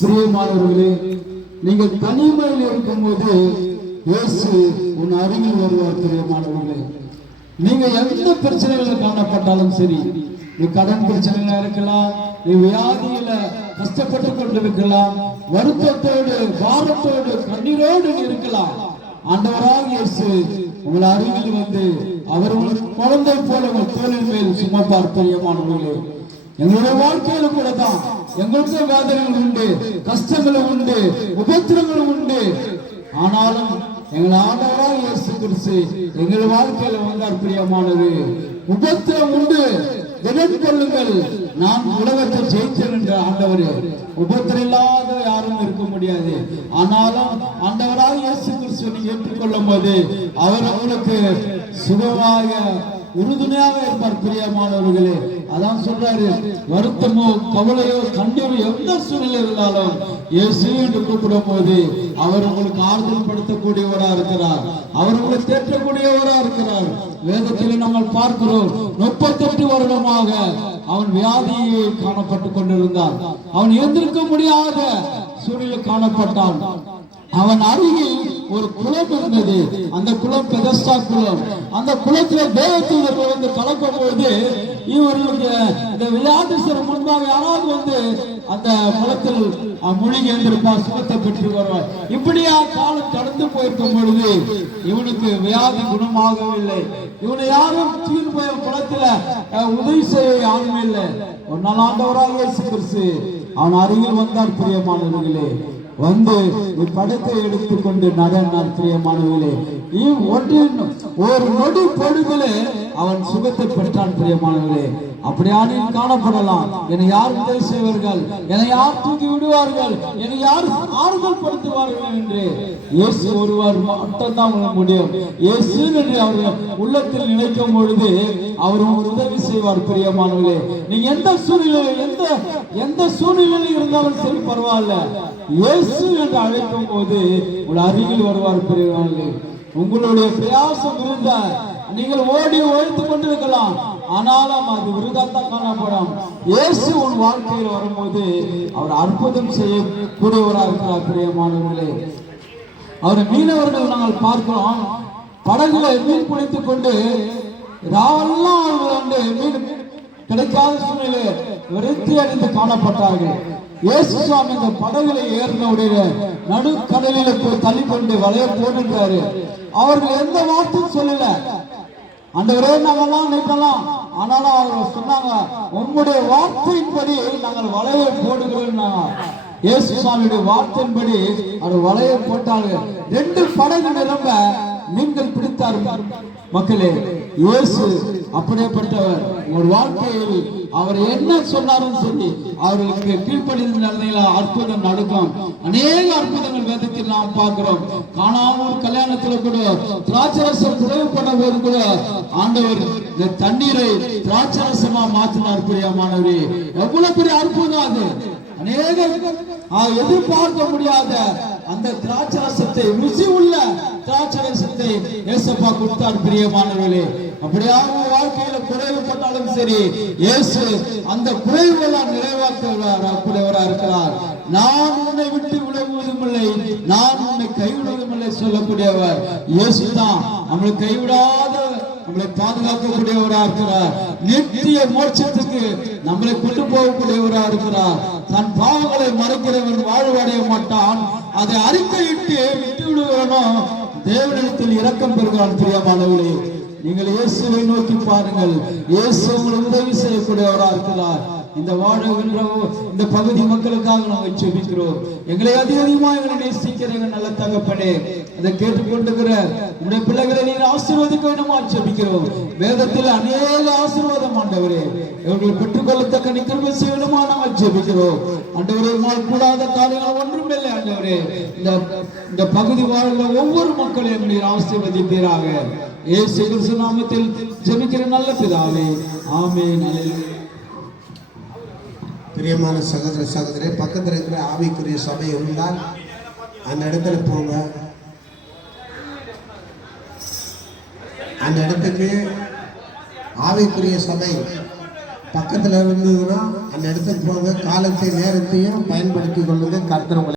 பிரியமானவர்களே நீங்கள் தனிமையில் இருக்கும்போது இயேசு உன் அருகில் வருவார் பிரியமானவர்களே. நீங்க எந்த பிரச்சனைகள் காணப்பட்டாலும் சரி நீ கடன் பிரச்சனைகளா இருக்கலாம் நீ வியாதியில கஷ்டப்பட்டு கொண்டிருக்கலாம் வருத்தத்தோடு பாரத்தோடு கண்ணீரோடு இருக்கலாம். ஆண்டவராக இயேசு உங்கள் அருகில் வந்து அவர் உங்கள் குழந்தை போல உங்கள் தோழின் மேல் சுமப்பார் பிரியமானவர்களே. எங்களுடைய வாழ்க்கையில கூட தான் எங்களுக்கு வேதனைகள் உண்டு கஷ்டங்களும் உண்டு உபத்திரங்களும் உண்டு. ஆனாலும் எங்கள் ஆண்டவராக இயேசு கிறிஸ்து எங்கள் வாழ்க்கையில வந்தார் பிரியமானது உபத்திரம் உண்டு. தினம் கொள்ளுங்கள். நான் உலகத்தை ஜெயித்தேன் என்ற ஆண்டவர். உபத்திரம் இல்லாத யாரும் இருக்க முடியாது. ஆனாலும் ஆண்டவராக இயேசு கிறிஸ்துவை ஏற்றுக்கொள்ளும் போது அவர் அவருக்கு சுகமாக உறுதுணையாக இருப்பார் பிரியமானவர்களே. அதான் சொல்றாரு வருத்தமோ கவலையோ கண்ணீரோ எந்த சூழ்நிலை இருந்தாலும் இயேசு என்று கூப்பிடும் போது அவர் உங்களுக்கு ஆறுதல் படுத்தக்கூடியவரா இருக்கிறார். அவர் உங்களை தேற்றக்கூடியவரா இருக்கிறார். வேதத்தில் நம்ம பார்க்கிறோம் முப்பத்தெட்டு வருடமாக அவன் வியாதியை காணப்பட்டு கொண்டிருந்தான். அவன் எந்திருக்க முடியாத சூழ்நிலை காணப்பட்டான். அவன் அருகில் ஒரு குளம் இருந்தது அந்த குளம் பெதஸ்டா குளம். அந்த குளத்துல தேவதூதர்கள் வந்து கலக்கும் போது இவர்களுக்கு இந்த விளையாட்டு முன்பாக யாராவது வந்து அந்த குளத்தில் அஹ், எழுந்திருப்பா இருந்திருப்பார் சுகத்தை பெற்று வருவார். இப்படியா காலம் கடந்து போயிருக்கும் பொழுது இவனுக்கு வியாதி குணமாகவில்லை. இவனை யாரும் தீர்ந்து போய் குளத்துல உதவி செய்ய யாரும் இல்லை. ஒரு நாள் ஆண்டவராக இயேசு கிறிஸ்து. அவன் அருகில் வந்தார் பிரியமானவர்களே. வந்து இப்படத்தை எடுத்துக்கொண்டு நடனார் பிரியமானவர்களே ஒன்றின் ஒரு நொடி பொழுதிலே அவன் சுகத்தை பெற்றான் பிரியமானவர்களே. அப்படியான காணப்படலாம். என்னை யார் உதவி செய்வார்கள் என்னை யார் தூக்கி விடுவார்கள்? என்னை யார் ஆறுதல் படுத்துவார்கள் என்று இயேசு ஒருவர் மட்டும்தான் முடியும். இயேசு என்று அவர்கள் உள்ளத்தில் நினைக்கும் பொழுது அவர் உதவி செய்வார் பிரியமானவர்களே. நீங்க எந்த சூழ்நிலை எந்த எந்த சூழ்நிலையில் இருந்தாலும் சரி பரவாயில்ல. இயேசு என்று அழைக்கும் போது உங்கள் அருகில் வருவார் பிரியமானவர்களே. உங்களுடைய பிரயாசம் இருந்தால் நீங்கள் ஓடி ஒழித்துக் கொண்டிருக்கலாம். ஆனாலும் அது விருதாத்தான் காணப்படும் இயேசு உன் வாழ்க்கையில் வரும்போது அவர் அற்புதம் செய்யக்கூடியவராக இருக்கிறார் பிரியமானவர்களே. அவரை மீனவர்கள் நாங்கள் பார்க்கிறோம் படகுல மீன் பிடித்துக் கொண்டு ராவெல்லாம் அவர்கள் வந்து மீன் கிடைக்காத சூழ்நிலை விருத்தி அடைந்து காணப்பட்டார்கள். இயேசு சுவாமி இந்த படகுல ஏறினவுடைய நடுக்கடலில் போய் தள்ளி கொண்டு வளைய போடுன்றாரு அவர்கள் எந்த வார்த்தையும் சொல்லல. ஆண்டவரே நாங்கெல்லாம் நினைக்கலாம் ஆனாலும் அவங்க சொன்னாங்க உம்முடைய வார்த்தையின்படி நாங்கள் வலையை போடுகிறோம் இயேசு சுவாமியுடைய வார்த்தையின்படி அவர் வலையை போட்டார்கள் ரெண்டு படகு நிரம்ப மீன்கள் பிடித்தார்கள் மக்களே இயேசு அப்படியேப்பட்டவர் ஒரு வாழ்க்கையில் அவர் என்ன சொன்னாலும் சரி அவர்களுக்கு கீழ்ப்படிந்த நிலையில அற்புதம் நடக்கும். அநேக அற்புதங்கள் வேதத்தில் நாம் பார்க்கிறோம். காணாமல் கல்யாணத்துல கூட திராட்சரசம் குறைவுபட போது கூட ஆண்டவர் இந்த தண்ணீரை திராட்சரசமா மாற்றினார் பிரியமானவரே. எவ்வளவு பெரிய அற்புதம் அது. அநேக எதிர்பார்க்க முடியாத அந்த திராட்சரசத்தை ருசி உள்ள திராட்சரசத்தை ஏசப்பா கொடுத்தார் பிரியமானவர்களே. அப்படியாக உங்க வாழ்க்கையில குறைவுபட்டாலும் சரி இயேசு அந்த குறைவுகளால் நிறைவாக்குவரா இருக்கிறார். நான் உன்னை விட்டு விலகுவதும் இல்லை நான் உன்னை கைவிடுவதும் இல்லை சொல்லக்கூடியவர். இயேசு தான் நம்மளை கைவிடாத நம்மளை பாதுகாக்கக்கூடியவரா இருக்கிறார். நித்திய மோட்சத்துக்கு நம்மளை கொண்டு போகக்கூடியவரா இருக்கிறார். தன் பாவங்களை மறைக்கிறவன் வாழ்வடைய மாட்டான். அதை அறிக்கையிட்டு விட்டு விடுவனோ தேவனிடத்தில் இரக்கம் பெறுகிறான் பிரியமானவர்களே. நீங்கள் இயேசுவை நோக்கி பாருங்கள். இயேசு உங்களுக்கு உதவி செய்யக்கூடியவரா இருக்கிறார். இந்த வாழுகின்ற இந்த பகுதி மக்களுக்காக நாங்கள் ஜெபிக்கிறோம் எங்களை அதிக அதிகமாக எங்களை நேசிக்கிறீங்க நல்ல தகப்பனே அதை கேட்டுக்கொண்டிருக்கிற உடைய பிள்ளைகளை நீர் ஆசீர்வதிக்க வேண்டுமா ஜெபிக்கிறோம் வேதத்தில் அநேக ஆசீர்வாதம் ஆண்டவரே இவர்கள் பெற்றுக்கொள்ளத்தக்க நிக்கிரம செய்யணுமா நாங்கள் ஜெபிக்கிறோம் ஆண்டவரே உம்மால் கூடாத காரியங்கள் ஒன்றும் இல்லை ஆண்டவரே. இந்த இந்த பகுதி வாழ்கிற ஒவ்வொரு மக்களையும் நீர் ஆசீர்வதிப்பீராக. இயேசு கிறிஸ்து நாமத்தில் ஜெபிக்கிற நல்ல பிதாவே. ஆமே நல்ல பிரியமான சகோதர சகோதரி பக்கத்தில் இருக்கிற ஆவிக்குரிய சபை இருந்தால் அந்த இடத்துல போங்க. அந்த இடத்துக்கு ஆவிக்குரிய சபை பக்கத்தில் இருந்ததுன்னா அந்த இடத்துக்கு போங்க. காலத்தை நேரத்தையும் பயன்படுத்தி கொள்ளுங்க கர்த்தர்